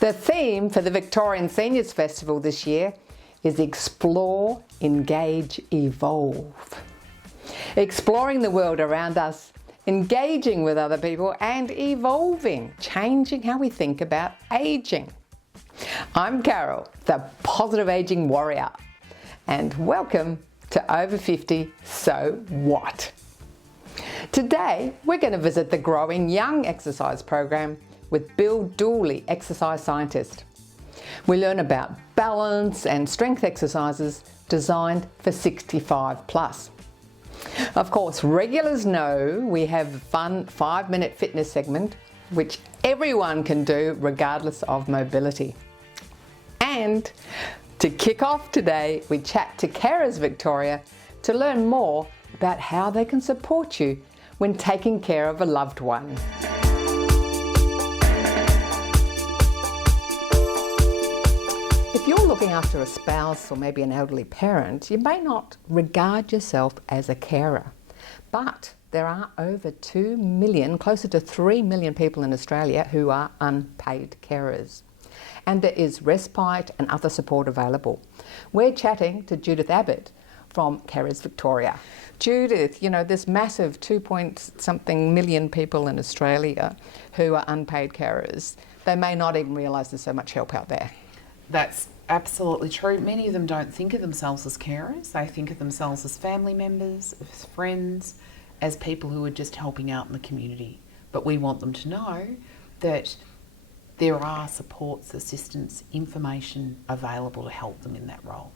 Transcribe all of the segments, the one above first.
The theme for the Victorian Seniors Festival this year is Explore, Engage, Evolve. Exploring the world around us, engaging with other people and evolving, changing how we think about ageing. I'm Carol, the Positive Aging Warrior, and welcome to Over 50 So What? Today we're going to visit the growing young exercise program with Bill Dooley, exercise scientist. We learn about balance and strength exercises designed for 65 plus. Of course, regulars know we have a fun 5-minute fitness segment which everyone can do regardless of mobility. And to kick off today, we chat to Carers Victoria to learn more about how they can support you when taking care of a loved one. If you're looking after a spouse or maybe an elderly parent, you may not regard yourself as a carer. But there are over 2 million, closer to 3 million people in Australia who are unpaid carers. And there is respite and other support available. We're chatting to Judith Abbott from Carers Victoria. Judith, you know, there's massive 2-point-something million people in Australia who are unpaid carers. They may not even realise there's so much help out there. That's absolutely true. Many of them don't think of themselves as carers. They think of themselves as family members, as friends, as people who are just helping out in the community. But we want them to know that there are supports, assistance, information available to help them in that role.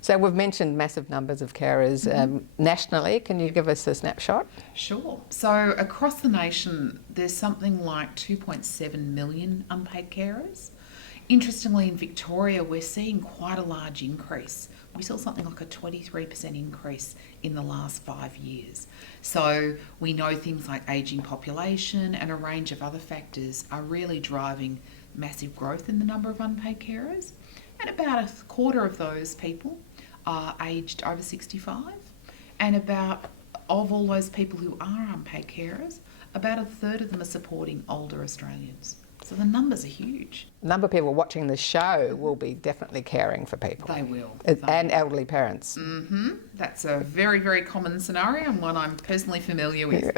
So we've mentioned massive numbers of carers nationally. Can you give us a snapshot? Sure. So across the nation, there's something like 2.7 million unpaid carers. Interestingly, in Victoria, we're seeing quite a large increase. We saw something like a 23% increase in the last 5 years. So we know things like ageing population and a range of other factors are really driving massive growth in the number of unpaid carers. And about a quarter of those people are aged over 65. And about, of all those people who are unpaid carers, about a third of them are supporting older Australians. So the numbers are huge. A number of people watching the show will be definitely caring for people. They will. And elderly parents. That's a very, very common scenario and one I'm personally familiar with.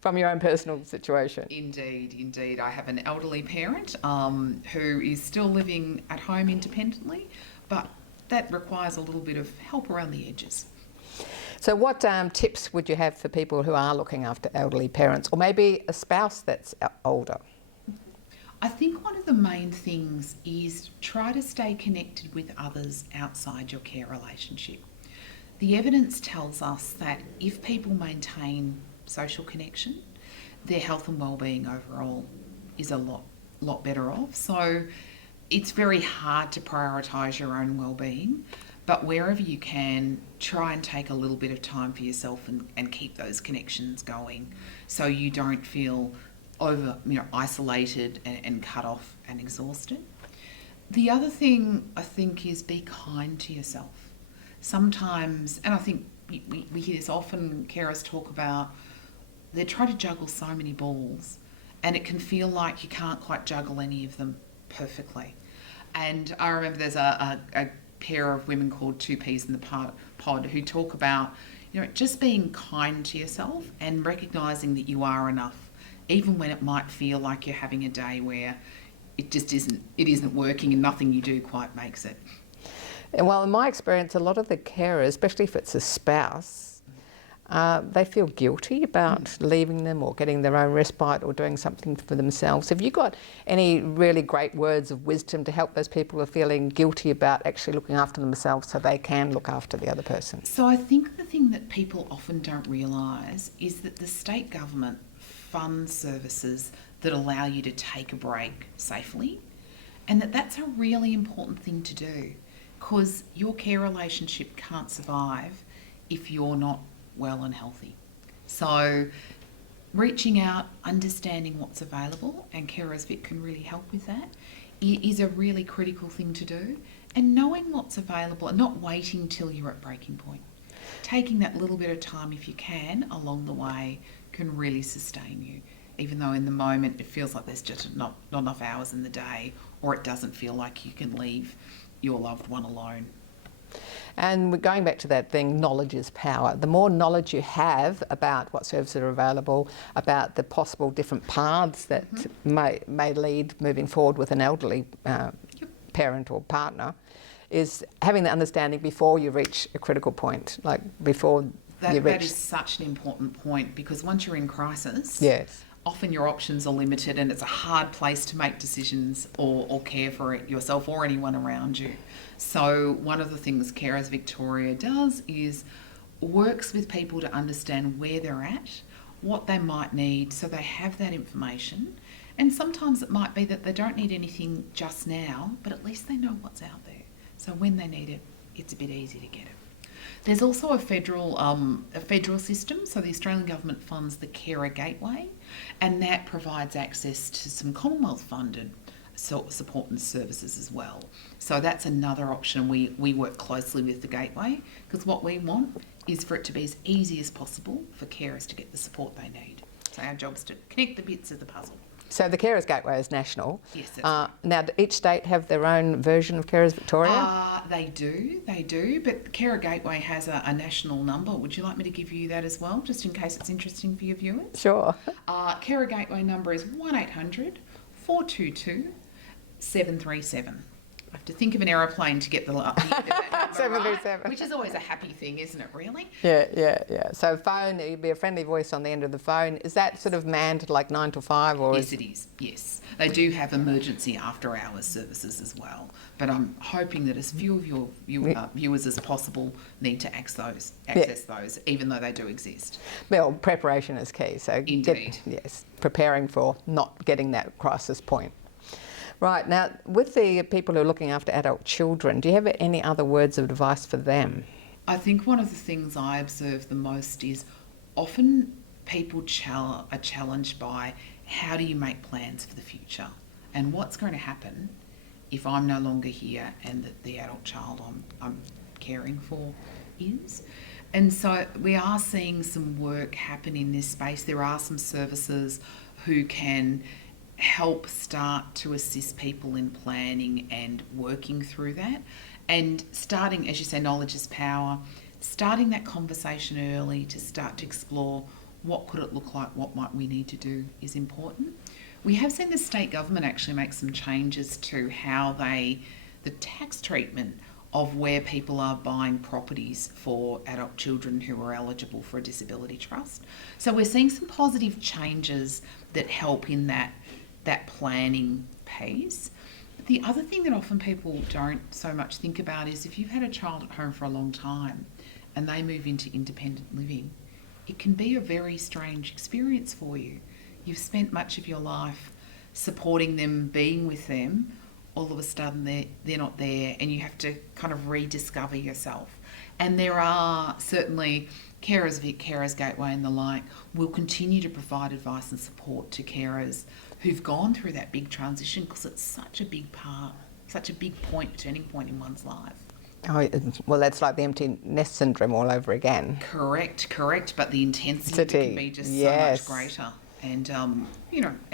From your own personal situation. Indeed. I have an elderly parent who is still living at home independently, but that requires a little bit of help around the edges. So what tips would you have for people who are looking after elderly parents or maybe a spouse that's older? I think one of the main things is try to stay connected with others outside your care relationship. The evidence tells us that if people maintain social connection, their health and well-being overall is a lot better off. So it's very hard to prioritise your own well-being, but wherever you can, try and take a little bit of time for yourself and keep those connections going so you don't feel isolated and cut off and exhausted. The other thing I think is be kind to yourself. Sometimes, and I think we hear this often, carers talk about they try to juggle so many balls and it can feel like you can't quite juggle any of them perfectly. And I remember there's a pair of women called 2 Peas in the Pod who talk about, just being kind to yourself and recognising that you are enough, even when it might feel like you're having a day where it just isn't working and nothing you do quite makes it. Well, in my experience, a lot of the carers, especially if it's a spouse, they feel guilty about leaving them or getting their own respite or doing something for themselves. Have you got any really great words of wisdom to help those people who are feeling guilty about actually looking after themselves so they can look after the other person? So I think the thing that people often don't realise is that the state government funds services that allow you to take a break safely, and that's a really important thing to do, because your care relationship can't survive if you're not well and healthy. So reaching out, understanding what's available, and Carers Vic can really help with that, is a really critical thing to do. And knowing what's available and not waiting till you're at breaking point. Taking that little bit of time, if you can, along the way can really sustain you. Even though in the moment it feels like there's just not enough hours in the day, or it doesn't feel like you can leave your loved one alone. And we're going back to that thing, knowledge is power. The more knowledge you have about what services are available, about the possible different paths that may lead moving forward with an elderly parent or partner, is having the understanding before you reach a critical point, like before you reach... That is such an important point, because once you're in crisis... Yes. Often your options are limited, and it's a hard place to make decisions or care for it yourself or anyone around you. So one of the things Carers Victoria does is works with people to understand where they're at, what they might need, so they have that information. And sometimes it might be that they don't need anything just now, but at least they know what's out there. So when they need it, it's a bit easy to get it. There's also a federal system. So the Australian government funds the Carer Gateway, and that provides access to some Commonwealth funded support and services as well. So that's another option. We work closely with the Gateway, because what we want is for it to be as easy as possible for carers to get the support they need. So our job is to connect the bits of the puzzle. So the Carers Gateway is national. Yes, that's right. Now, do each state have their own version of Carers Victoria? They do. But the Carer Gateway has a national number. Would you like me to give you that as well, just in case it's interesting for your viewers? Sure. Carer Gateway number is 1800 422 737. I have to think of an aeroplane to get the end of that number 737. right, which is always a happy thing, isn't it, really? Yeah. So phone, it'd be a friendly voice on the end of the phone. Is that sort of manned like 9 to 5? Or Yes, it is. Yes. They do have emergency after hours services as well. But I'm hoping that as few of your viewers as possible need to access those, even though they do exist. Well, preparation is key. So Indeed. Preparing for not getting that crisis point. Right, now with the people who are looking after adult children, do you have any other words of advice for them? I think one of the things I observe the most is often people are challenged by how do you make plans for the future, and what's going to happen if I'm no longer here and the adult child I'm caring for is. And so we are seeing some work happen in this space. There are some services who can help start to assist people in planning and working through that, and starting, as you say, knowledge is power, starting that conversation early to start to explore what could it look like, what might we need to do is important. We have seen the state government actually make some changes to how the tax treatment of where people are buying properties for adult children who are eligible for a disability trust. So we're seeing some positive changes that help in that planning piece. The other thing that often people don't so much think about is if you've had a child at home for a long time and they move into independent living, it can be a very strange experience for you. You've spent much of your life supporting them, being with them, all of a sudden they're not there, and you have to kind of rediscover yourself. And there are certainly Carers Vic, Carers Gateway and the like will continue to provide advice and support to carers who've gone through that big transition, because it's such a big part, such a big turning point in one's life. Oh, well, that's like the empty nest syndrome all over again. Correct. But the intensity can be just so much greater. And, and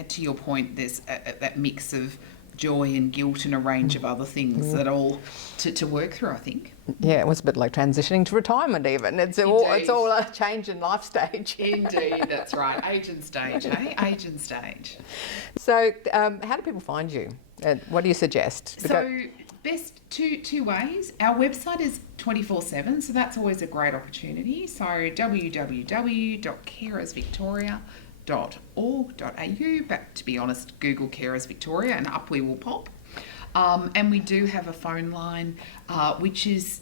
to your point, there's that mix of joy and guilt and a range of other things that all to work through, I think. Yeah, it was a bit like transitioning to retirement even. It's all a change in life stage. Indeed, that's right. Age and stage, eh? Age and stage. So how do people find you? What do you suggest? So best two ways. Our website is 24/7, so that's always a great opportunity. So www.carersvictoria.org.au, but to be honest, Google Carers Victoria and up we will pop. And we do have a phone line, which is,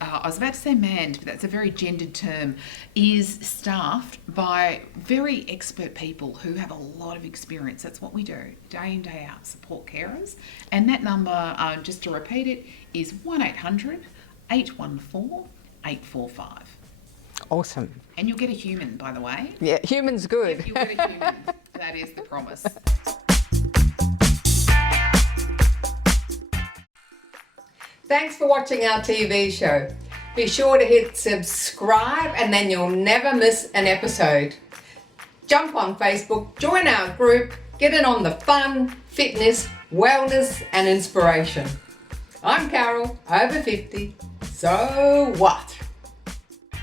I was about to say manned, but that's a very gendered term, is staffed by very expert people who have a lot of experience. That's what we do, day in, day out, support carers. And that number, just to repeat it, is 1800 814 845. Awesome. And you'll get a human, by the way. Yeah, human's good. You'll get a human. That is the promise. Thanks for watching our TV show. Be sure to hit subscribe and then you'll never miss an episode. Jump on Facebook, join our group, get in on the fun, fitness, wellness and inspiration. I'm Carol, over 50. So what?